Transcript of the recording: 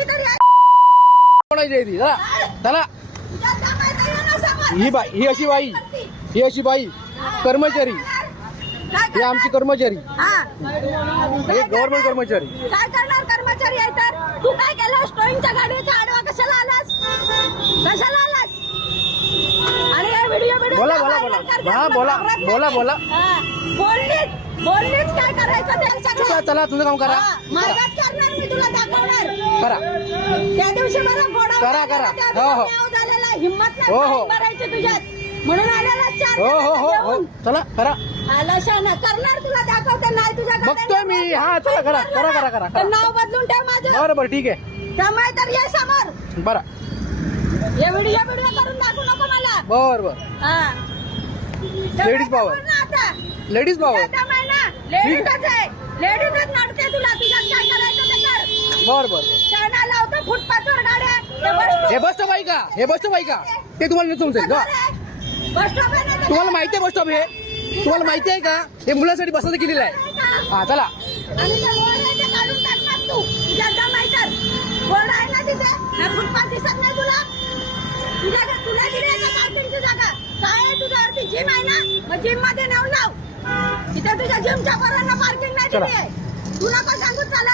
बायकी तरी आहे. कोणाची ती चला ही अशी बाई कर्मचारी, ही आमची कर्मचारी, हे गव्हर्नमेंट कर्मचारी. काय करणार कर्मचारी आहे तर? तू काय केलं? स्टोईंगच्या गाडीचा आडवा कशाला आलास? आणि हे व्हिडिओ बोला बोललीच काय करायचं ते सगळं. चला तुझं काम करा. मार्गात करणार मी, तुला दाखवणार. करा त्या दिवशी मला घोडा करा. हो झालेला, हिम्मत नाही हो. भरायची तुझ्यात, म्हणून आलेला 4 हो चला करा. आला शाना करणार, तुला दाखवते. नाही तुझ्या बघतोय मी. हा चला करा. तर नाव बदलून ठेव माझं. बरं ठीक आहे. त्यामुळे तर ये समोर. बरं हे व्हिडिओ करून दाखवू नको मला. बरं लेडीज पॉवर. आता लेडीज पॉवर. लेडीजच आहे, लेडीजच नडते तुला. तुझ्यात काय करायचं ते कर. बरं शाना लावतो फुटपाथवर गाड्या. हे बस स्टॉप आहे का? ते तुम्हाला नाही समजेल का? बस स्टॉप आहे ना ते? तुम्हाला माहिती आहे बस स्टॉप हे? तुम्हाला माहिती आहे का? हे मुलांसाठी बसायचं केलेलं आहे. हा चला. आणि ते बोर्ड आहे ते काढून टाकणार तू. तुझ्या माहिती आहे बोर्ड आहे ना तिथे? हा फुटपाथ दिसत नाही तुला? तुला दिली आहे का पार्किंगची जागा? काय आहे तुझ्यावरती? जिम आहे ना? मग जिम मध्ये नेऊन लाव. तिथे तुझ्या जिमच्या पोरांना पार्किंग नाही दिली आहे. तुला पण सांगू चालायचं.